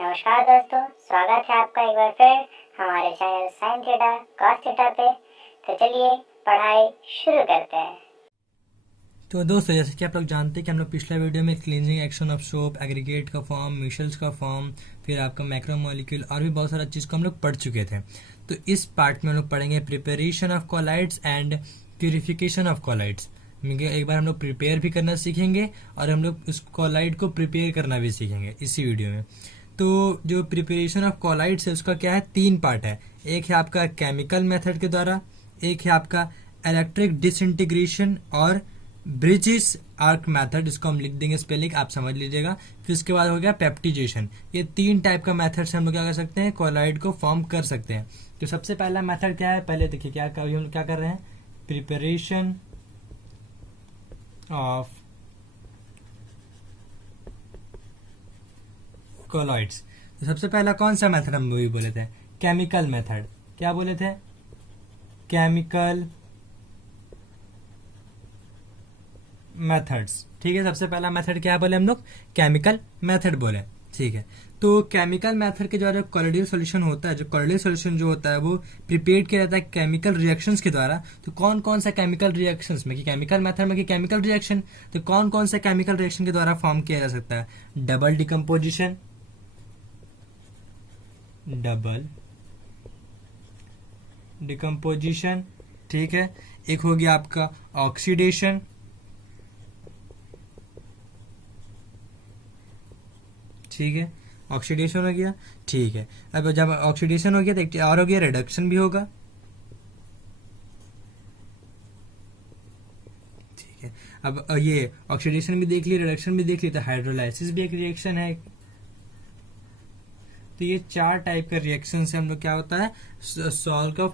नमस्कार दोस्तों, स्वागत है आपका एक बार फिर हमारे channel sine theta cos theta पे। तो चलिए पढ़ाई शुरू करते हैं। तो दोस्तों, जैसे कि आप लोग जानते हैं कि हम लोग पिछले वीडियो में cleansing action of soap, aggregate का फॉर्म, मिशल्स का फॉर्म, फिर आपका मैक्रोमोलिक्यूल और भी बहुत सारा चीज़ को हम लोग पढ़ चुके थे। तो इस पार्ट में हम लोग पढ़ेंगे preparation of colloids and purification of colloids. एक बार हम लोग प्रिपेयर भी करना सीखेंगे और हम लोग उस कॉलाइड को प्रिपेयर करना भी सीखेंगे इसी वीडियो में। तो जो प्रिपरेशन ऑफ कॉलाइड्स है उसका क्या है, 3 पार्ट है। एक है आपका केमिकल मेथड के द्वारा, एक है आपका इलेक्ट्रिक डिसइंटीग्रेशन और ब्रिजिस आर्क मेथड, इसको हम लिख देंगे स्पेलिंग, आप समझ लीजिएगा। फिर उसके बाद हो गया पेप्टिजेशन। ये 3 टाइप का मेथड से हम लोग क्या कर सकते हैं, कॉलाइड को फॉर्म कर सकते हैं। तो सबसे पहला मेथड क्या है, पहले देखिए क्या हम लोग क्या कर रहे हैं, प्रिपरेशन ऑफ कॉलाइड्स। तो सबसे पहला कौन सा मेथड हम वही बोले थे, केमिकल मेथड। क्या बोले थे, केमिकल मेथड्स। ठीक है, सबसे पहला मेथड क्या बोले हम लोग, केमिकल मेथड बोले। ठीक है, तो केमिकल मेथड के द्वारा कॉलोइडल सॉल्यूशन होता है, जो कॉलोइडल सॉल्यूशन जो होता है वो प्रिपेयर किया जाता है केमिकल रिएक्शंस के द्वारा। तो कौन कौन सा केमिकल रिएक्शंस में, कि केमिकल मेथड में कि केमिकल रिएक्शन, तो कौन कौन सा केमिकल रिएक्शन के द्वारा फॉर्म किया जा सकता है, डबल डिकम्पोजिशन, ठीक है। एक हो गया आपका ऑक्सीडेशन, ठीक है, ऑक्सीडेशन हो गया। ठीक है, अब जब ऑक्सीडेशन हो गया तो एक और हो गया, रिडक्शन भी होगा। ठीक है, अब ये ऑक्सीडेशन भी देख ली, रिडक्शन भी देख ली, तो हाइड्रोलाइसिस भी एक रिएक्शन है। तो ये 4 टाइप का रिएक्शन से हम लोग क्या होता है, सॉल्व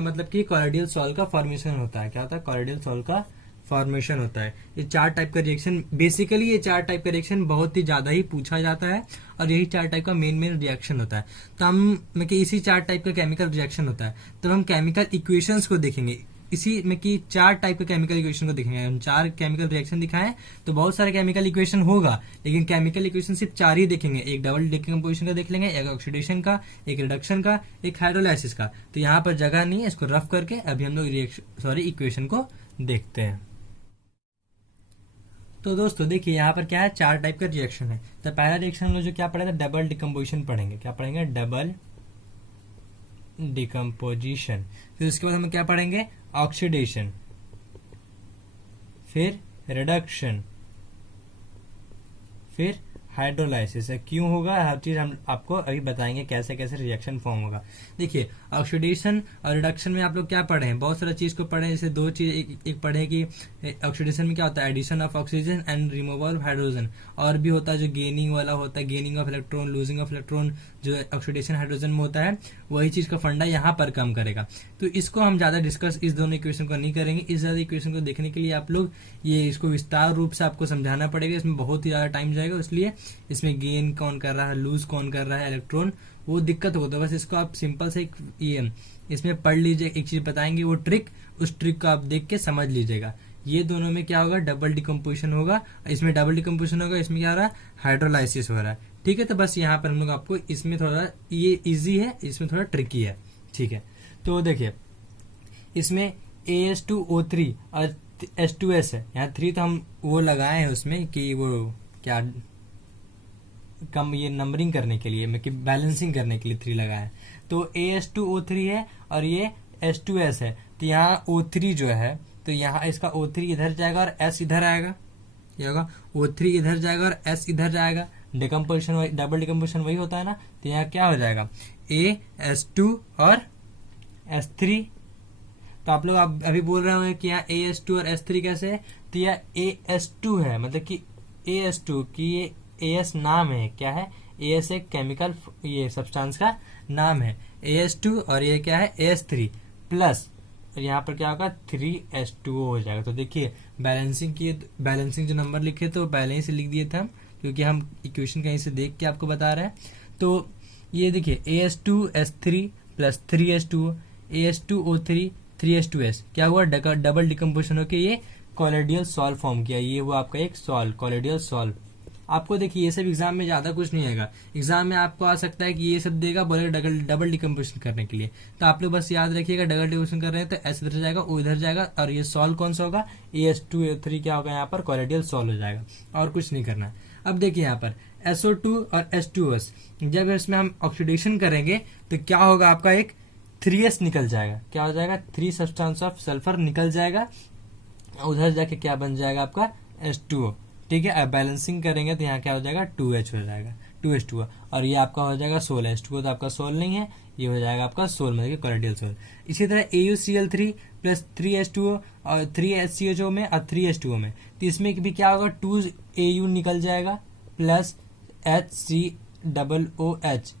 मतलब कि कॉलोइडल सॉल्व का फॉर्मेशन होता है। क्या होता है, कॉलोइडल सॉल्व का फॉर्मेशन होता है। ये 4 टाइप का रिएक्शन, बेसिकली ये 4 टाइप का रिएक्शन बहुत ही ज्यादा ही पूछा जाता है और यही 4 टाइप का मेन रिएक्शन होता है। तो हम इसी 4 टाइप का केमिकल रिएक्शन होता है। तो हम केमिकल इक्वेशंस को देखेंगे इसी में कि 4 टाइप के केमिकल इक्वेशन को देखेंगे। हम 4 केमिकल रिएक्शन दिखाएं तो बहुत सारे केमिकल इक्वेशन होगा, लेकिन केमिकल इक्वेशन सिर्फ 4 ही देखेंगे। एक डबल डिकम्पोजिशन का देख लेंगे, एक ऑक्सीडेशन का, एक रिडक्शन का, एक हाइड्रोलाइसिस का। तो यहाँ पर जगह नहीं है, इसको रफ करके अभी हम लोग इक्वेशन को देखते हैं। तो दोस्तों देखिए यहाँ पर क्या है, 4 टाइप का रिएक्शन है। तो पहला रिएक्शन हम लोग जो क्या पढ़ा था, डबल डिकम्पोजिशन पढ़ेंगे। क्या पढ़ेंगे, डबल डिकम्पोजिशन। फिर उसके बाद हम क्या पढ़ेंगे, ऑक्सीडेशन, फिर रिडक्शन, फिर हाइड्रोलाइसिस। क्यों होगा, हर चीज हम आपको अभी बताएंगे कैसे कैसे रिएक्शन फॉर्म होगा। देखिए ऑक्सीडेशन और रिडक्शन में आप लोग क्या पढ़े हैं, बहुत सारा चीज को पढ़े हैं। जैसे 2 चीज, एक पढ़े कि ऑक्सीडेशन में क्या होता है, addition of oxygen and removal of hydrogen. और भी होता है जो गेनिंग वाला होता है, gaining of electron, losing of electron, जो ऑक्सीडेशन हाइड्रोजन में होता है, वही चीज का फंडा यहाँ पर काम करेगा। तो इसको हम ज्यादा डिस्कस इस दोनों इक्वेशन को नहीं करेंगे। इस ज्यादा इक्वेशन को देखने के लिए आप लोग ये इसको विस्तार रूप से आपको समझाना पड़ेगा, इसमें बहुत ही ज्यादा टाइम जाएगा। इसलिए इसमें गेन कौन कर रहा है, लूज कौन कर रहा है इलेक्ट्रॉन, वो दिक्कत होता है। बस इसको आप सिंपल से ये इसमें पढ़ लीजिए, एक चीज बताएंगे वो ट्रिक, उस ट्रिक को आप देख के समझ लीजिएगा। ये दोनों में क्या होगा, डबल डिकम्पोजिशन होगा, इसमें डबल डिकम्पोजिशन होगा, इसमें क्या हो रहा है, हाइड्रोलाइसिस हो रहा है। ठीक है, तो बस यहाँ पर हम लोग आपको इसमें थोड़ा ये इजी है, इसमें थोड़ा ट्रिकी है। ठीक है, तो देखिए इसमें AS2O3 और H2S है। यहाँ 3 तो हम वो लगाए हैं उसमें कि वो क्या कम ये नंबरिंग करने के लिए, कि बैलेंसिंग करने के लिए 3 लगाया है। तो AS2O3 है और ये H2S है। तो यहाँ O3 जो है, तो यहाँ इसका O3 इधर जाएगा और S इधर आएगा। ये होगा O3 इधर जाएगा और S इधर जाएगा। डिकम्पोजिशन, डबल डिकम्पोजिशन वही होता है ना। तो यहाँ क्या हो जाएगा, AS2 और S3। तो आप लोग अभी बोल रहे होंगे कि यहाँ AS2 और S3 कैसे है, तो यह AS2 है, मतलब कि AS2 की ये AS नाम है। क्या है, AS एक केमिकल ये सब्सटेंस का नाम है, AS2, और ये क्या है, AS3 प्लस, और यहाँ पर क्या होगा, 3H2O हो जाएगा। तो देखिए बैलेंसिंग जो नंबर लिखे तो पहले ही से लिख दिए थे हम, क्योंकि हम इक्वेशन कहीं से देख के आपको बता रहे हैं। तो ये देखिए AS2S3 plus 3H2O, AS2O3 3H2S, क्या हुआ, डबल डिकम्पोजिशन होकर ये कॉलोइडल सॉल्व फॉर्म किया। ये वो आपका एक सॉल्व, कॉलोइडल सॉल्व। आपको देखिए ये सब एग्जाम में ज्यादा कुछ नहीं आएगा। एग्जाम में आपको आ सकता है कि ये सब देगा, बोलेगा डबल डिकम्पोजिशन करने के लिए, तो आप लोग बस याद रखिएगा डबल डिकम्पोजिशन कर रहे हैं तो एस इधर जाएगा, ओ इधर जाएगा, और ये सॉल्व कौन सा होगा, AS2O3 क्या होगा यहाँ पर, कोलोइडल सॉल्व हो जाएगा, और कुछ नहीं करना है। अब देखिए यहाँ पर SO2 और H2S, जब इसमें हम ऑक्सीडेशन करेंगे तो क्या होगा, आपका एक 3S निकल जाएगा, क्या हो जाएगा, 3 सब्सटेंस ऑफ सल्फर निकल जाएगा, उधर जाके क्या बन जाएगा आपका H2O, ठीक है। अब बैलेंसिंग करेंगे तो यहाँ क्या हो जाएगा, 2H हो जाएगा, 2H2O, और ये आपका हो जाएगा सोल, H2O तो आपका सोल नहीं है, ये हो जाएगा आपका सोल, मतलब कोलोइडल सोल। इसी तरह AuCl3 प्लस 3H2O और 3HCHO में और 3H2O में, तो इसमें भी क्या होगा, 2Au निकल जाएगा प्लस HCOOH।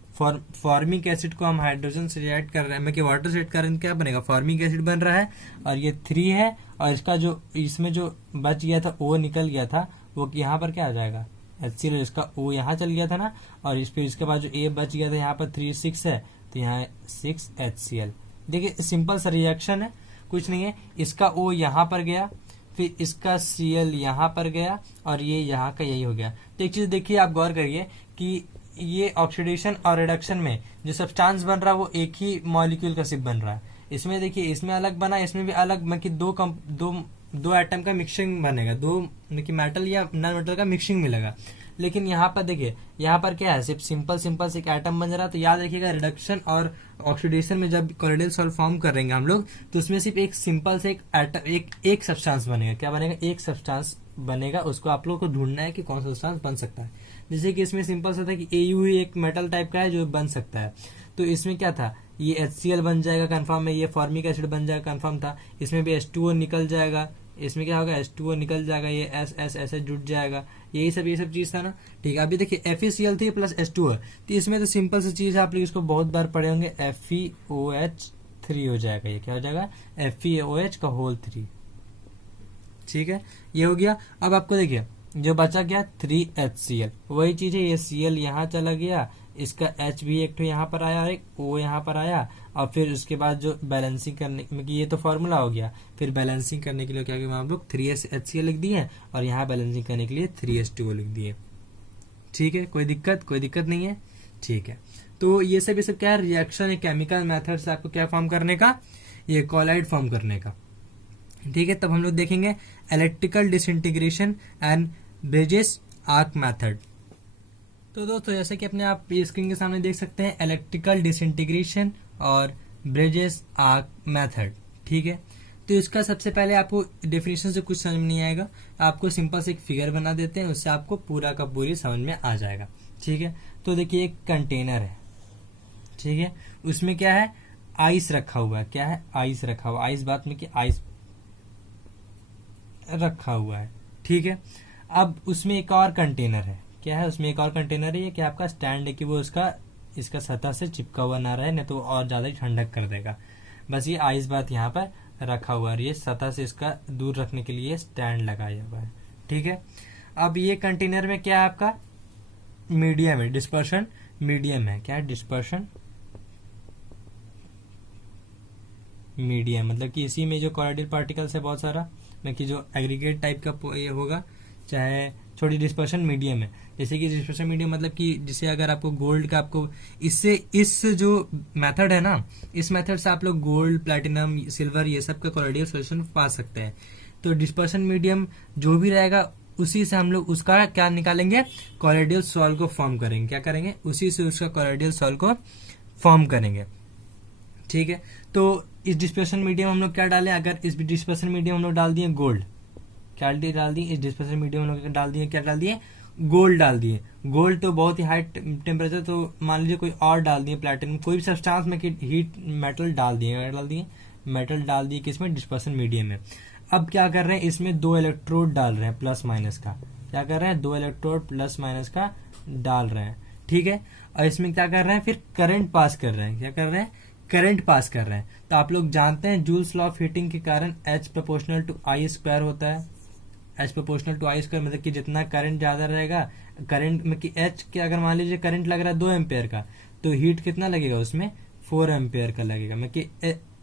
फॉर्मिक एसिड को हम हाइड्रोजन से रिएक्ट कर रहे हैं, मतलब वाटर से रिएक्ट कर रहे हैं, क्या बनेगा, फॉर्मिक एसिड बन रहा है, और ये 3 है, और इसका जो इसमें जो बच गया था O निकल गया था, वो यहाँ पर क्या आ जाएगा, HCl, इसका O यहाँ चल गया था ना, और इस पे इसके बाद जो A बच गया था यहाँ पर 3 6 है, तो यहाँ 6 HCl। देखिए सिंपल सा रिएक्शन है, कुछ नहीं है, इसका O यहाँ पर गया, फिर इसका Cl यहाँ पर गया, और ये यहाँ का यही हो गया। तो एक चीज देखिए, आप गौर करिए कि ये ऑक्सीडेशन और रिडक्शन में जो सब्सटेंस बन रहा है वो एक ही मॉलिक्यूल का सिर्फ बन रहा है। इसमें देखिए, इसमें अलग बना, इसमें भी अलग, मतलब दो एटम का मिक्सिंग बनेगा, दो मेटल या नॉन मेटल का मिक्सिंग मिलेगा। लेकिन यहाँ पर देखिए, यहाँ पर क्या है, सिर्फ सिंपल से एक एटम बन रहा है। तो याद रखिएगा, रिडक्शन और ऑक्सीडेशन में जब कोलोइडल सॉल्व फॉर्म करेंगे हम लोग, तो उसमें सिर्फ एक सिंपल से एक एटम, एक सब्सटेंस बनेगा। क्या बनेगा, एक सब्सटेंस बनेगा, उसको आप लोग को ढूंढना है कि कौन सा सब्सटेंस बन सकता है। जैसे कि इसमें सिंपल सा था कि AU ही एक मेटल टाइप का है जो बन सकता है, तो इसमें क्या था, ये HCl बन जाएगा कंफर्म है, ये फॉर्मिक एसिड बन जाएगा कंफर्म था, इसमें भी H2O निकल जाएगा, इसमें क्या होगा, H2O निकल जाएगा, ये S जुट जाएगा, ये सब चीज था ना, ठीक है। अभी देखिए FeCl3 प्लस H2O, तो इसमें तो सिंपल सी चीज है, आप लोग इसको बहुत बार पढ़े होंगे, FeOH3 हो जाएगा, ये क्या हो जाएगा, FeOH का होल 3, ठीक है, ये हो गया। अब आपको देखिए जो बचा गया 3HCl, वही चीज है, ये Cl यहाँ चला गया, इसका H भी एक तो यहाँ पर आया और एक O यहाँ पर आया, और फिर उसके बाद जो बैलेंसिंग करने में, ये तो फॉर्मूला हो गया, फिर बैलेंसिंग करने के लिए क्या किया हम लोग 3HCl लिख दिए, और यहाँ बैलेंसिंग करने के लिए 3H2O लिख दिए, ठीक है। कोई दिक्कत नहीं है, ठीक है। तो ये सब क्या है, रिएक्शन है केमिकल मेथड से आपको क्या फॉर्म करने का, ये कोलाइड फॉर्म करने का, ठीक है। तब हम लोग देखेंगे electrical disintegration and bridges arc method. तो दोस्तों जैसे कि अपने आप स्क्रीन के सामने देख सकते हैं, इलेक्ट्रिकल डिसइंटीग्रेशन और ब्रिजेस आर्क मेथड, ठीक है। तो इसका सबसे पहले आपको डेफिनेशन से कुछ समझ में नहीं आएगा, आपको सिंपल से एक फिगर बना देते हैं, उससे आपको पूरा का पूरी समझ में आ जाएगा, ठीक है। तो देखिए एक कंटेनर है, ठीक है, उसमें क्या है, आइस रखा हुआ है, क्या है, आइस रखा हुआ, आइस बात में कि आइस रखा हुआ है, ठीक है। अब उसमें एक और कंटेनर है, क्या है, उसमें एक और कंटेनर है, ये क्या आपका स्टैंड है कि वो इसका सतह से चिपका हुआ ना रहे, नहीं तो और ज्यादा ठंडक कर देगा। बस ये आइस बात यहाँ पर रखा हुआ है, ये सतह से इसका दूर रखने के लिए स्टैंड लगाया हुआ है, ठीक है। अब ये कंटेनर में क्या है, आपका मीडियम है, डिस्पर्शन मीडियम है, क्या है, डिस्पर्शन मीडियम, मतलब कि इसी में जो कोलोइडल पार्टिकल्स है बहुत सारा, मतलब कि जो एग्रीगेट टाइप का ये होगा, चाहे छोटी डिस्पर्शन मीडियम है। जैसे कि डिस्पर्शन मीडियम मतलब कि जिसे अगर आपको गोल्ड का, आपको इससे इस जो मेथड है ना, इस मेथड से आप लोग गोल्ड, प्लैटिनम, सिल्वर ये सब का कोलोइडल सॉल्यूशन पा सकते हैं। तो डिस्पर्शन मीडियम जो भी रहेगा उसी से हम लोग उसका क्या निकालेंगे, कोलोइडल सॉल्व को फॉर्म करेंगे, क्या करेंगे, उसी से उसका कोलोइडल सॉल्व को फॉर्म करेंगे, ठीक है। तो इस डिस्पर्शन मीडियम हम लोग क्या डालें, अगर इस डिस्पर्शन मीडियम हम लोग डाल दिए गोल्ड, क्या डाल दिए, इस डिस्पर्शन मीडियम हम लोग डाल दिए, क्या डाल दिए, गोल्ड डाल दिए। गोल्ड तो बहुत ही हाई टेम्परेचर, तो मान लीजिए कोई और डाल दिए, प्लैटिनम, कोई भी सब्सटेंस में हीट मेटल डाल दिए, मेटल डाल दिए किसमें, डिस्पर्शन मीडियम में। अब क्या कर रहे हैं, इसमें 2 इलेक्ट्रोड डाल रहे हैं प्लस माइनस का, क्या कर रहे हैं, 2 इलेक्ट्रोड प्लस माइनस का डाल रहे हैं, ठीक है। और इसमें क्या कर रहे हैं, फिर करंट पास कर रहे हैं, क्या कर रहे हैं, करंट पास कर रहे हैं। तो आप लोग जानते हैं जूल्स लॉ ऑफ हीटिंग के कारण H proportional to I square होता है, H proportional to I square, मतलब कि जितना करंट ज्यादा रहेगा, करंट में कि H के अगर मान लीजिए करंट लग रहा है 2 एम्पेयर का, तो हीट कितना लगेगा उसमें, 4 एम्पेयर का लगेगा, मतलब कि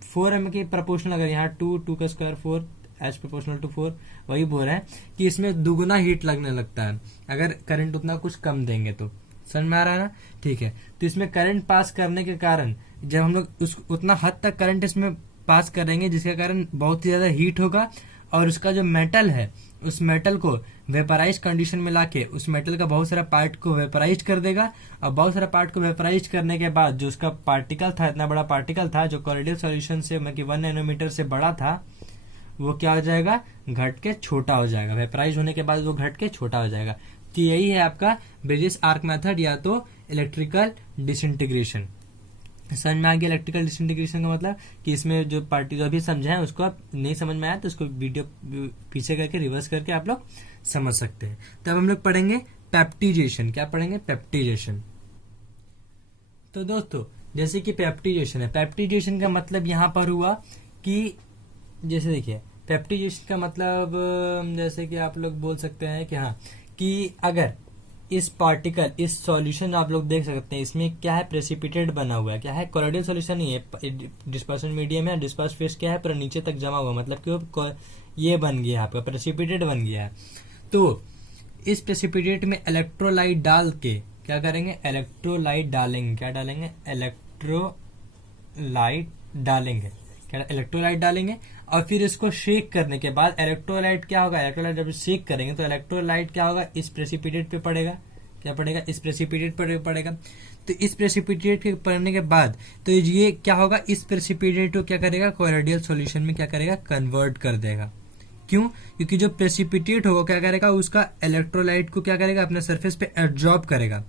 4 एम की प्रोपोर्शनल, अगर यहाँ 2 का स्क्वायर 4 H प्रोपोर्शनल टू 4, वही बोल रहे हैं कि इसमें दुगुना हीट लगने लगता है अगर करंट उतना कुछ कम देंगे तो। समझ में आ रहा है ना? ठीक है, तो इसमें करंट पास करने के कारण जब हम लोग उस उतना हद तक करंट इसमें पास करेंगे जिसके कारण बहुत ही ज्यादा हीट होगा और उसका जो मेटल है उस मेटल को वेपराइज कंडीशन में लाके उस मेटल का बहुत सारा पार्ट को वेपराइज कर देगा और बहुत सारा पार्ट को वेपराइज करने के बाद जो उसका पार्टिकल था, इतना बड़ा पार्टिकल था जो कोलोइडल सॉल्यूशन से मतलब 1 नैनोमीटर से बड़ा था, वो क्या हो जाएगा, घट के छोटा हो जाएगा। वेपराइज होने के बाद वो घट के छोटा हो जाएगा। तो यही है आपका ब्रिजेस आर्क मेथड या तो इलेक्ट्रिकल डिसइंटीग्रेशन। समझ में आ गया इलेक्ट्रिकल डिसइंटीग्रेशन का मतलब कि इसमें जो पार्टी जो अभी समझा है उसको आप नहीं समझ में आया तो उसको वीडियो पीछे करके रिवर्स करके आप लोग समझ सकते हैं। तब हम लोग पढ़ेंगे पेप्टिजेशन। क्या पढ़ेंगे? पेप्टिजेशन। तो दोस्तों जैसे कि पेप्टिजेशन है, पेप्टिजेशन का मतलब यहाँ पर हुआ कि जैसे देखिए पेप्टिजेशन का मतलब जैसे कि आप लोग बोल सकते हैं कि हाँ कि अगर इस पार्टिकल इस सॉल्यूशन आप लोग देख सकते हैं इसमें क्या है, प्रेसिपिटेट बना हुआ है। क्या है? कोलोइडल सॉल्यूशन ही है, डिस्पर्शन मीडियम है, डिस्पर्स फेस क्या है पर नीचे तक जमा हुआ, मतलब कि वो ये बन गया आपका प्रेसिपिटेट बन गया है। तो इस प्रेसिपिटेट में इलेक्ट्रोलाइट डाल के क्या करेंगे, इलेक्ट्रोलाइट डालेंगे। क्या डालेंगे? इलेक्ट्रोलाइट डालेंगे। क्या? इलेक्ट्रोलाइट डालेंगे और फिर इसको शेक करने के बाद इलेक्ट्रोलाइट क्या होगा, इलेक्ट्रोलाइट जब शेक करेंगे तो इलेक्ट्रोलाइट क्या होगा, इस प्रेसिपिटेट पे पड़ेगा। क्या पड़ेगा? इस प्रेसिपिटेट पर पड़ेगा। तो इस प्रेसिपिटेट के पड़ने के बाद तो ये क्या होगा, इस प्रेसिपिटेट को क्या करेगा, कोलोइडल सॉल्यूशन में क्या करेगा, कन्वर्ट कर देगा। क्यों? क्योंकि जो प्रेसिपिटेट होगा क्या करेगा, उसका इलेक्ट्रोलाइट को क्या करेगा, अपने सरफेस पे एब्जॉर्ब करेगा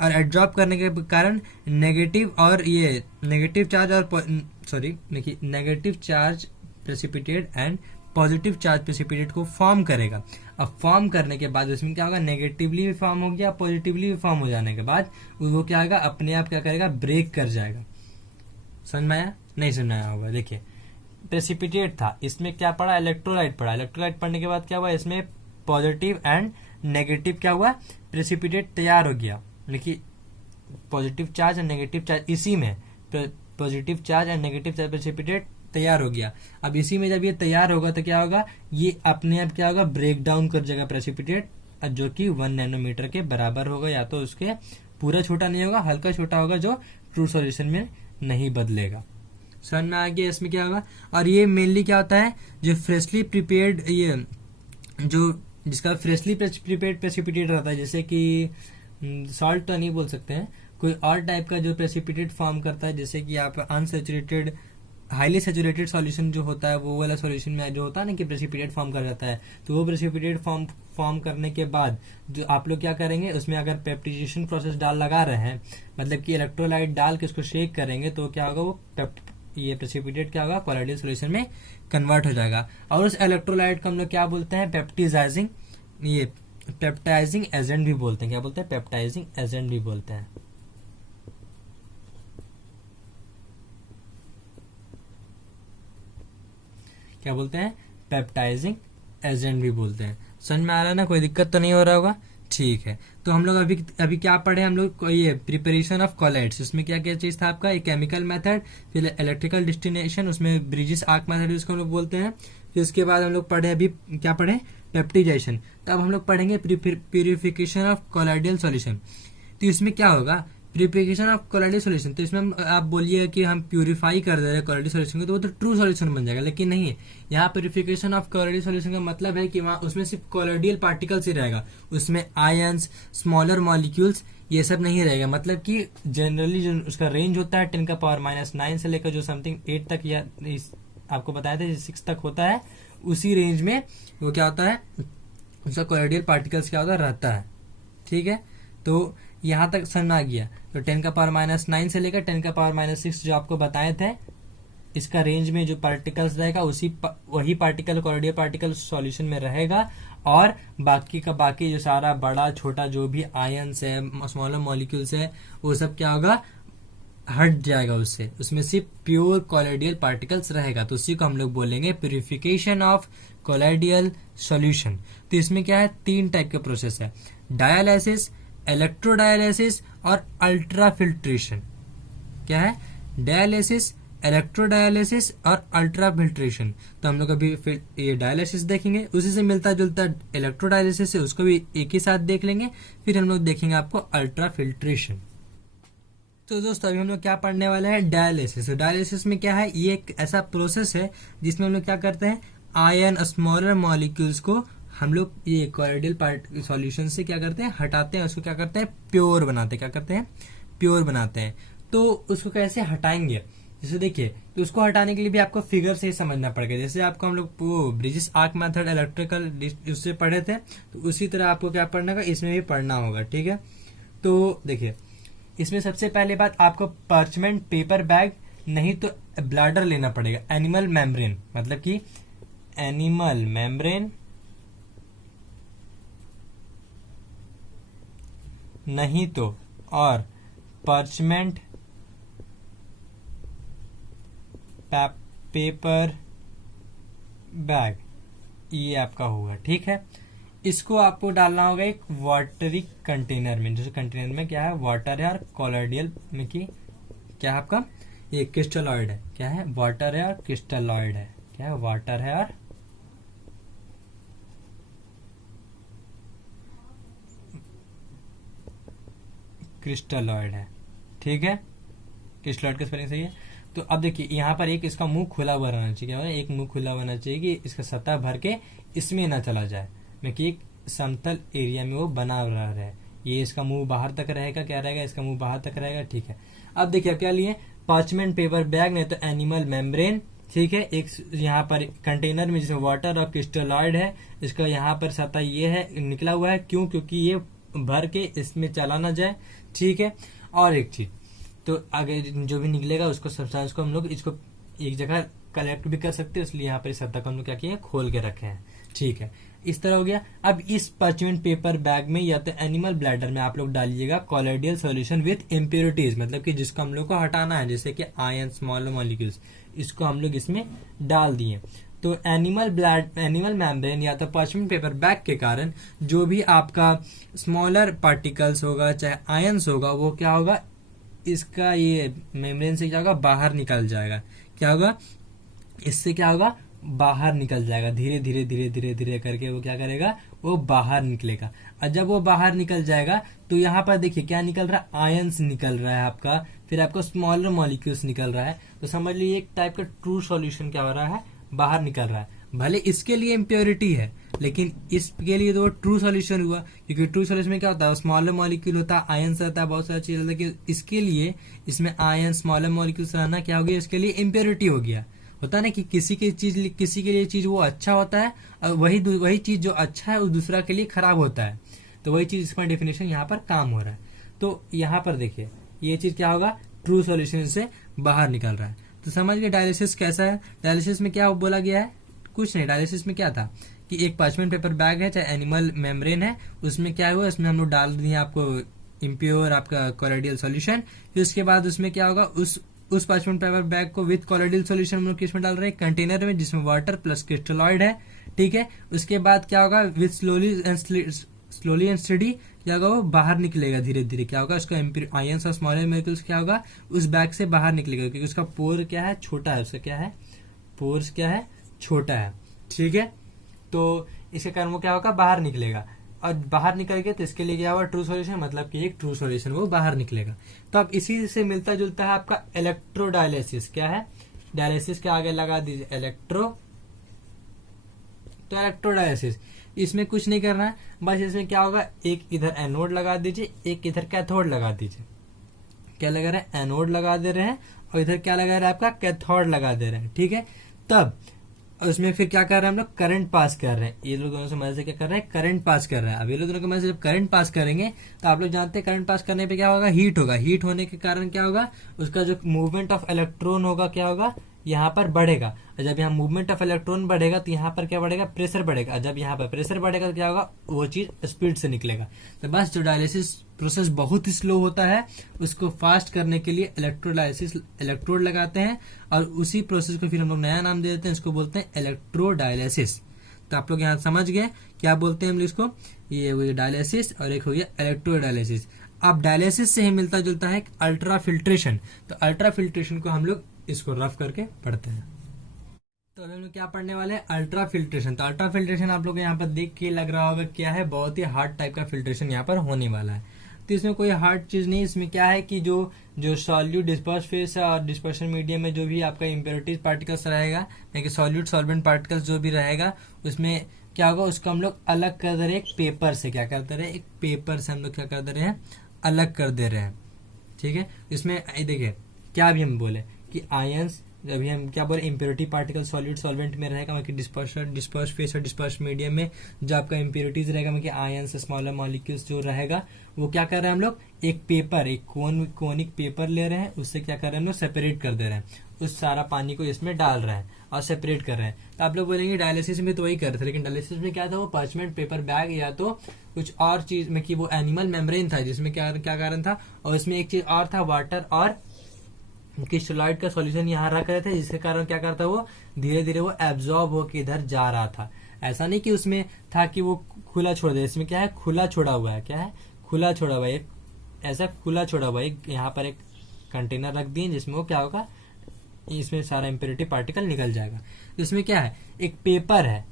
और एब्जॉर्ब करने के कारण नेगेटिव और ये नेगेटिव चार्ज और देखिए negative charge precipitate and positive charge precipitate को फॉर्म करेगा। अब फॉर्म करने के बाद उसमें क्या होगा, नेगेटिवली भी फॉर्म हो गया, पॉजिटिवली भी फॉर्म हो जाने के बाद वो क्या होगा, अपने आप क्या करेगा, ब्रेक कर जाएगा। समझ में आया? नहीं समझ में आया होगा। देखिए प्रेसिपिटेट था, इसमें क्या पड़ा, इलेक्ट्रोलाइट पड़ा। इलेक्ट्रोलाइट पड़ने के बाद क्या हुआ, इसमें पॉजिटिव एंड नेगेटिव क्या हुआ, प्रेसिपिटेट तैयार हो गया। देखिए positive charge and negative charge इसी में positive charge and negative charge precipitate तैयार हो गया। अब इसी में जब ये तैयार होगा तो क्या होगा, ये अपने आप क्या होगा, ब्रेक डाउन कर जाएगा प्रेसिपिटेट, जो कि 1 नैनोमीटर के बराबर होगा, या तो उसके पूरा छोटा नहीं होगा, हल्का छोटा होगा, जो ट्रू सॉल्यूशन में नहीं बदलेगा। समझ में आ गया इसमें क्या होगा। और ये मेनली क्या होता है, जो फ्रेशली प्रिपेयर्ड ये जो जिसका फ्रेशली प्रिपेयर्ड प्रेसिपिटेट रहता है, जैसे कि सॉल्ट तो नहीं बोल सकते हैं, कोई और टाइप का जो प्रेसिपिटेट फॉर्म करता है, जैसे कि आप अनसेचुरेटेड हाईली सेचुरेटेड सॉल्यूशन जो होता है वो वाला सॉल्यूशन में जो होता है ना कि प्रेसिपिटेट फॉर्म कर जाता है, तो वो प्रेसिपिटेट फॉर्म करने के बाद जो आप लोग क्या करेंगे, उसमें अगर पेप्टिजेशन प्रोसेस लगा रहे हैं, मतलब कि इलेक्ट्रोलाइट डाल के उसको शेक करेंगे, तो क्या होगा, वो ये प्रेसिपिटेट क्या होगा, कोलोइडल सॉल्यूशन में कन्वर्ट हो जाएगा। और उस इलेक्ट्रोलाइट को हम लोग क्या बोलते हैं, पेप्टाइजिंग एजेंट भी बोलते हैं। क्या बोलते हैं? पेप्टाइजिंग एजेंट भी बोलते हैं। क्या बोलते हैं? पेप्टाइजिंग एजेंट भी बोलते हैं। समझ में आ रहा है ना? कोई दिक्कत तो नहीं हो रहा होगा? ठीक है, तो हम लोग अभी क्या पढ़े, हम लोग ये प्रिपरेशन ऑफ कोलाइड्स, उसमें क्या क्या चीज था आपका, एक केमिकल मेथड, फिर इलेक्ट्रिकल डिस्टिनेशन, उसमें ब्रिजेस आर्क मेथड जिसको हम लोग बोलते हैं। फिर उसके बाद हम लोग पढ़े, अभी क्या पढ़े, पेप्टिजेशन। तब हम लोग पढ़ेंगे प्यूरिफिकेशन ऑफ कोलाइडल सॉल्यूशन। तो इसमें क्या होगा, प्यूरिफिकेशन ऑफ कोलाइडल सॉल्यूशन, तो इसमें आप बोलिए कि हम प्यूरिफाई कर दे रहे हैं कोलाइडल सॉल्यूशन को, तो वो तो ट्रू सॉल्यूशन बन जाएगा, लेकिन नहीं है। यहाँ प्यूरिफिकेशन ऑफ कोलाइडल सॉल्यूशन का मतलब है कि वहाँ उसमें सिर्फ कोलाइडल पार्टिकल्स ही रहेगा, उसमें आयंस, स्मॉलर मॉलिक्यूल्स ये सब नहीं रहेगा। मतलब कि जनरली जो उसका रेंज होता है 10⁻⁹ से लेकर जो समथिंग 8 तक या आपको बताया था 6 तक होता है, उसी रेंज में वो क्या होता है, उसका कोलाइडल पार्टिकल्स क्या होता है, रहता है। ठीक है, तो यहाँ तक समझ आ गया। तो 10⁻⁹ से लेकर 10⁻�6 जो आपको बताए थे, इसका रेंज में जो पार्टिकल्स रहेगा वही पार्टिकल कोलाइडल पार्टिकल सॉल्यूशन में रहेगा, और बाकी का बाकी जो सारा बड़ा छोटा जो भी आयंस है, स्मॉलर मॉलिक्यूल्स है, वो सब क्या होगा, हट जाएगा उससे, उसमें सिर्फ प्योर कोलाइडल पार्टिकल्स रहेगा। तो उसी को हम लोग बोलेंगे प्यूरिफिकेशन ऑफ कोलाइडल सॉल्यूशन। तो इसमें क्या है, 3 टाइप के प्रोसेस है, डायलिसिस, इलेक्ट्रोडायलिसिस और अल्ट्राफिल्ट्रेशन। क्या है, डायलिसिस, इलेक्ट्रोडायलिसिस और अल्ट्रा फिल्ट्रेशन। तो हम लोग अभी फिर ये डायलिसिस देखेंगे, उसी से मिलता जुलता इलेक्ट्रोडायलिसिस है, उसको भी एक ही साथ देख लेंगे। फिर हम लोग देखेंगे आपको अल्ट्रा फिल्ट्रेशन। तो दोस्तों अभी हम लोग क्या पढ़ने वाले हैं, डायलिसिस। तो डायलिसिस में क्या है, ये एक ऐसा प्रोसेस है जिसमें हम लोग क्या करते हैं, आयन स्मॉलर मॉलिक्यूल्स को हम लोग ये कॉलोइडल पार्ट सॉल्यूशन से क्या करते हैं, हटाते हैं, उसको क्या करते हैं, प्योर बनाते हैं। क्या करते हैं, प्योर बनाते हैं। तो उसको कैसे हटाएंगे, जैसे देखिए, तो उसको हटाने के लिए भी आपको फिगर से ही समझना पड़ेगा। जैसे आपको हम लोग वो ब्रिजिस आर्क मेथड इलेक्ट्रिकल उससे पढ़े थे, तो उसी तरह आपको क्या पढ़ना होगा, इसमें भी पढ़ना होगा। ठीक है, तो देखिए इसमें सबसे पहले बात, आपको पार्चमेंट पेपर बैग नहीं तो ब्लैडर लेना पड़ेगा। एनिमल मेम्ब्रेन, मतलब कि एनिमल मेम्ब्रेन नहीं तो, और पार्चमेंट पेपर बैग, ये आपका होगा। ठीक है, इसको आपको डालना होगा एक वाटरी कंटेनर में। जैसे कंटेनर में क्या है, वाटर है, और कॉलोइडल में की क्या है आपका, ये क्रिस्टलॉइड है। क्या है, वाटर है और क्रिस्टलॉइड है। क्या है, वाटर है और क्रिस्टलॉइड है। ठीक है, क्रिस्टलॉइड का स्पेलिंग सही है। तो अब देखिए यहाँ पर एक इसका मुंह खुला हुआ रहना चाहिए। क्या, एक मुंह खुला होना चाहिए कि इसका सतह भर के इसमें ना चला जाए, में कि एक समतल एरिया में वो बना रहा है। ये इसका मुंह बाहर तक रहेगा, क्या रहेगा, इसका मुंह बाहर तक रहेगा। ठीक है, अब देखिए अब क्या लिए, पार्चमेंट पेपर बैग नहीं तो एनिमल मेम्ब्रेन। ठीक है, एक यहाँ पर कंटेनर में जिसमें वाटर और क्रिस्टलॉइड है, इसका यहाँ पर सतह ये है, निकला हुआ है। क्यों, क्योंकि ये भर के इसमें चला ना जाए। ठीक है, और एक चीज, तो आगे जो भी निकलेगा उसको सब्सटेंस को हम लोग इसको एक जगह कलेक्ट भी कर सकते हैं, इसलिए यहाँ पर इस सतह को हम लोग क्या किए, खोल के रखे हैं। ठीक है, इस तरह हो गया। अब इस पार्चमेंट पेपर बैग में या तो एनिमल ब्लैडर में आप लोग डालिएगा कॉलोइडल सॉल्यूशन विथ इम्प्योरिटीज, मतलब कि जिसको हम लोग को हटाना है, जैसे कि आयन स्मॉलर मॉलिक्यूल्स, इसको हम लोग इसमें डाल दिए। तो एनिमल मेम्ब्रेन या तो पार्चमेंट पेपर बैग के कारण जो भी आपका स्मॉलर पार्टिकल्स होगा, चाहे आयंस होगा, वो क्या होगा, इसका ये मेम्ब्रेन से क्या होगा, बाहर निकल जाएगा। क्या होगा, इससे क्या होगा, बाहर निकल जाएगा। धीरे धीरे धीरे धीरे धीरे करके वो क्या करेगा, वो बाहर निकलेगा। और जब वो बाहर निकल जाएगा तो यहाँ पर देखिए क्या निकल रहा है, आयंस निकल रहा है आपका, फिर आपको स्मॉलर मॉलिक्यूल्स निकल रहा है। तो समझ लीजिए एक टाइप का ट्रू सॉल्यूशन क्या हो रहा है, बाहर निकल रहा है। भले इसके लिए इम्प्योरिटी है, लेकिन इसके लिए तो वो ट्रू सॉल्यूशन हुआ, क्योंकि ट्रू सॉल्यूशन में क्या होता है, स्मॉलर मॉलिक्यूल होता है, आयंस रहता है, बहुत सारी चीज होता है। कि इसके लिए इसमें आयन स्मॉलर मॉलिक्यूल्स रहना क्या हो गया, इसके लिए इम्प्योरिटी हो गया। होता है ना कि किसी के लिए चीज वो अच्छा होता है, और वही चीज जो अच्छा है वो दूसरा के लिए खराब होता है। तो वही चीज, इसका डेफिनेशन यहाँ पर काम हो रहा है। तो यहाँ पर देखिए ये चीज क्या होगा, ट्रू सॉल्यूशन से बाहर निकल रहा है। तो समझ गए डायलिसिस कैसा है। डायलिसिस में क्या बोला गया है, कुछ नहीं, डायलिसिस में क्या था कि एक पार्चमेंट पेपर बैग है, चाहे एनिमल मेम्ब्रेन है, उसमें क्या हुआ, इसमें हम लोग डाल दिए आपको इम्प्योर आपका कॉलोइडल सॉल्यूशन। फिर उसके बाद उसमें क्या होगा, उस पार्चमेंट पेपर बैग को विद कॉलोइडल सॉल्यूशन हम लोग किसमें डाल रहे हैं, कंटेनर में, जिसमें वाटर प्लस क्रिस्टलॉइड है। ठीक है, उसके बाद क्या होगा, विद स्लोली एंड स्टडी क्या होगा, वो बाहर निकलेगा धीरे धीरे। क्या होगा, उसका आयंस और स्मॉलर मॉलिक्यूल्स क्या होगा, उस बैग से बाहर निकलेगा, क्योंकि उसका पोर क्या है, छोटा है। उसका क्या है, पोर्स क्या है, छोटा है। ठीक है, तो इसके कारण वो क्या होगा, बाहर निकलेगा। और बाहर निकल गया तो इसके लिए क्या होगा, ट्रू सॉल्यूशन, मतलब कि एक ट्रू सॉल्यूशन वो बाहर निकलेगा। तो अब इसी से मिलता जुलता है आपका इलेक्ट्रोडायलिसिस। क्या है, डायलिसिस के आगे लगा दीजिए इलेक्ट्रो। तो इलेक्ट्रोडायलिसिस, इसमें कुछ नहीं करना है, बस इसमें क्या होगा, एक इधर एनोड लगा दीजिए, एक इधर कैथोड लगा दीजिए। क्या लगा रहे हैं, एनोड लगा दे रहे हैं, और इधर क्या लगा रहा है आपका, कैथोड लगा दे रहे हैं। ठीक है, तब उसमें फिर क्या कर रहे हैं हम लोग, करंट पास कर रहे हैं। ये लोग दोनों से मदद से क्या कर रहे हैं, करंट पास कर रहे हैं। अब ये लोग दोनों की मदद से जब करंट पास करेंगे तो आप लोग जानते हैं करंट पास करने पे क्या होगा, हीट होगा। हीट होने के कारण क्या होगा, उसका जो मूवमेंट ऑफ इलेक्ट्रॉन होगा क्या होगा, यहाँ पर बढ़ेगा। और जब यहाँ मूवमेंट ऑफ इलेक्ट्रॉन बढ़ेगा तो यहाँ पर क्या बढ़ेगा, प्रेशर बढ़ेगा। जब यहाँ पर प्रेशर बढ़ेगा तो क्या होगा, वो चीज स्पीड से निकलेगा। तो बस जो डायलिसिस प्रोसेस बहुत ही स्लो होता है, उसको फास्ट करने के लिए इलेक्ट्रोडायलिसिस इलेक्ट्रोड लगाते हैं, और उसी प्रोसेस को फिर हम लोग नया नाम दे देते हैं, इसको बोलते हैं इलेक्ट्रोडायलिसिस। तो आप लोग यहाँ समझ गए क्या बोलते हैं हम लोग इसको, ये हुई डायलिसिस और एक हो गया इलेक्ट्रोडायलिसिस। अब डायलिसिस से ही मिलता जुलता है अल्ट्रा फिल्ट्रेशन। तो अल्ट्रा फिल्ट्रेशन को हम लोग इसको रफ करके पढ़ते हैं। तो अभी हम लोग क्या पढ़ने वाले हैं, अल्ट्रा फिल्ट्रेशन। तो अल्ट्रा फिल्ट्रेशन आप लोग को यहाँ पर देख के लग रहा होगा क्या है, बहुत ही हार्ड टाइप का फिल्ट्रेशन यहाँ पर होने वाला है। तो इसमें कोई हार्ड चीज नहीं, इसमें क्या है कि जो जो सॉल्यूट डिस्पर्स फेस और डिस्पर्शन मीडियम में जो भी आपका इम्प्योरिटीज पार्टिकल्स रहेगा, यानी कि सॉल्यूट सॉल्वेंट पार्टिकल्स जो भी रहेगा, उसमें क्या होगा, उसको हम लोग अलग कर दे रहे हैं एक पेपर से। क्या करते रहे, एक पेपर से हम लोग क्या कर दे रहे हैं, अलग कर दे रहे हैं। ठीक है, इसमें देखिए क्या भी हम बोले कि आयंस, अभी हम क्या बोले, इम्प्योरिटी पार्टिकल सॉलिड सॉल्वेंट में रहेगा, मतलब डिस्पर्स फेस और डिस्पर्स मीडियम में जो आपका इम्प्योरिटीज रहेगा, मतलब आयंस स्मॉलर मॉलिक्यूल्स जो रहेगा, वो क्या कर रहे हैं हम लोग, एक पेपर, एक कोनिक पेपर ले रहे हैं, उससे क्या कर रहे हैं हम लोग, सेपरेट कर दे रहे हैं, उस सारा पानी को इसमें डाल रहे हैं और सेपरेट कर रहे हैं। तो आप लोग बोलेंगे डायलिसिस में तो वही कर रहे थे, लेकिन डायलिसिस में क्या था, वो पार्चमेंट पेपर बैग या तो कुछ और चीज में, कि वो एनिमल मेम्ब्रेन था जिसमें क्या कारण था, और इसमें एक चीज और था, वाटर और क्रिस्टलाइट का सॉल्यूशन यहाँ रख रहे थे, जिसके कारण क्या करता, वो धीरे धीरे वो एब्जॉर्ब होकर इधर जा रहा था। ऐसा नहीं कि उसमें था कि वो खुला छोड़ दे, इसमें क्या है, खुला छोड़ा हुआ है, क्या है, खुला छोड़ा हुआ है, ऐसा खुला छोड़ा हुआ है। यहाँ पर एक कंटेनर रख दिए जिसमें वो क्या होगा, इसमें सारा इम्प्योरिटी पार्टिकल निकल जाएगा। इसमें क्या है, एक पेपर है,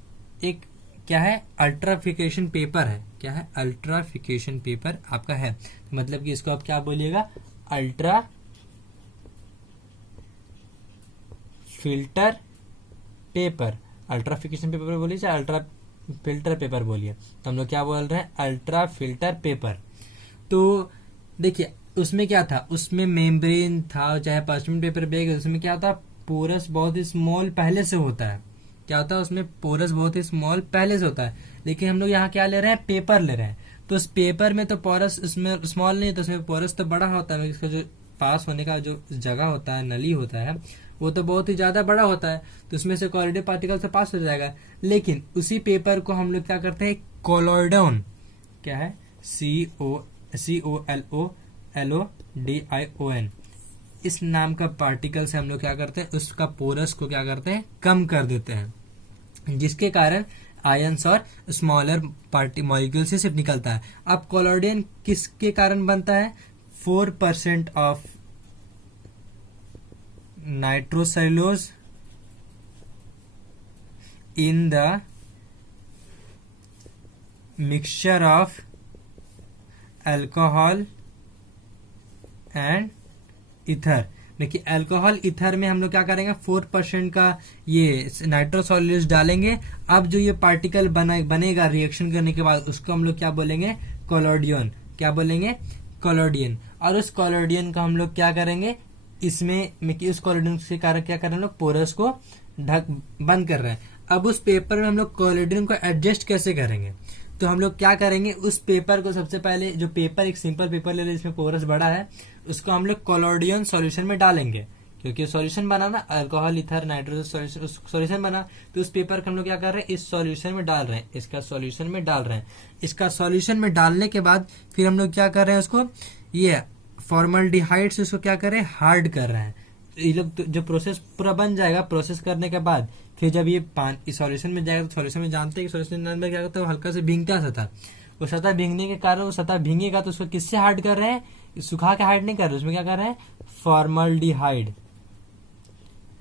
एक क्या है, अल्ट्राफिकेशन पेपर है। क्या है, अल्ट्राफिकेशन पेपर आपका है, मतलब कि इसको आप क्या बोलिएगा, अल्ट्रा फिल्टर पेपर। अल्ट्राफिकेशन पेपर बोलिए चाहे अल्ट्रा फिल्टर पेपर बोलिए, तो हम लोग क्या बोल रहे हैं, अल्ट्रा फिल्टर पेपर। तो देखिए उसमें क्या था, उसमें मेम्ब्रेन था, चाहे पार्चमेंट पेपर बैग है, उसमें क्या होता, पोरस बहुत ही स्मॉल पहले से होता है। क्या होता है, उसमें पोरस बहुत ही स्मॉल पहले से होता है, लेकिन हम लोग यहाँ क्या ले रहे हैं, पेपर ले रहे हैं। तो उस पेपर में तो पोरस उसमें स्मॉल नहीं, तो उसमें पोरस तो बड़ा होता है, इसका जो पास होने का जो जगह होता है, नली होता है, वो तो बहुत ही ज्यादा बड़ा होता है, तो उसमें से कोलोइडल पार्टिकल से पास हो जाएगा। लेकिन उसी पेपर को हम लोग क्या करते हैं, कोलोइडोन, क्या है, COLODION, इस नाम का पार्टिकल से हम लोग क्या करते हैं, उसका पोरस को क्या करते हैं, कम कर देते हैं, जिसके कारण आयंस और स्मॉलर मॉलिक्यूल से सिर्फ निकलता है। अब कोलोइडोन किसके कारण बनता है, 4% of nitrocellulose in the mixture of alcohol and ether। देखिए अल्कोहल इथर में हम लोग क्या करेंगे, 4% का ये नाइट्रोसोल्यूस डालेंगे। अब जो ये पार्टिकल बनेगा रिएक्शन करने के बाद, उसको हम लोग क्या बोलेंगे, कोलोडियन। क्या बोलेंगे, कोलोडियन। और उस कोलोडियन का हम लोग क्या करेंगे, इसमें उस कोलोडियन के कारण क्या कर रहे हैं, हम लोग पोरस को ढक बंद कर रहे हैं। अब उस पेपर में हम लोग कोलोडियन को एडजस्ट कैसे करेंगे, तो हम लोग क्या करेंगे, उस पेपर को सबसे पहले, जो पेपर एक सिंपल पेपर ले लें जिसमें पोरस बड़ा है, उसको हम लोग कोलोडियन सॉल्यूशन में डालेंगे, क्योंकि सॉल्यूशन बना ना, अल्कोहल इथर नाइट्रोजन सॉल्यूशन बना, तो उस पेपर को हम लोग क्या कर रहे हैं, इस सॉल्यूशन में डाल रहे हैं, इसका सॉल्यूशन में डाल रहे हैं। इसका सॉल्यूशन में डालने के बाद फिर हम लोग क्या कर रहे हैं, उसको ये फॉर्मल्डिहाइड से उसको क्या कर रहे हैं, हार्ड कर रहे हैं। ये लोग तो जो प्रोसेस पूरा बन जाएगा, प्रोसेस करने के बाद फिर जब ये पानी सॉल्यूशन में जाएगा, तो सॉल्यूशन में जानते हैं कि सॉल्यूशन में क्या करता है, हल्का से भींगता सतह, वो सतह भींगने के कारण वो सतह भींगेगा, तो उसको किससे हार्ड कर रहे हैं, सुखा के हार्ड नहीं कर रहे, उसमें क्या कर रहे हैं, फॉर्मल्डिहाइड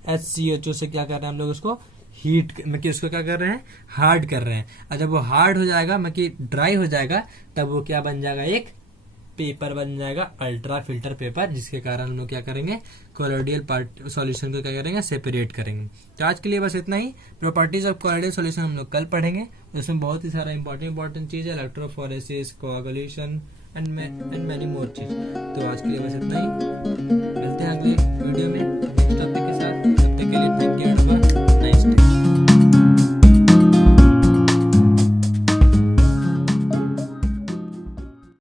HCHO से क्या कर रहे हैं हम लोग, उसको हीट मतलब उसको क्या कर रहे हैं, हार्ड कर रहे हैं। और जब वो हार्ड हो जाएगा मतलब ड्राई हो जाएगा, तब वो क्या बन जाएगा, एक पेपर बन जाएगा, अल्ट्रा फिल्टर पेपर, जिसके कारण हम लोग क्या करेंगे, कोलोडियल सॉल्यूशन को क्या करेंगे, सेपरेट करेंगे। तो आज के लिए बस इतना ही। प्रॉपर्टीज ऑफ कोलोडियल सॉल्यूशन हम लोग कल पढ़ेंगे, उसमें बहुत ही सारा इंपॉर्टेंट चीज है, electrophoresis, coagulation and many more चीज। तो आज के लिए बस इतना ही।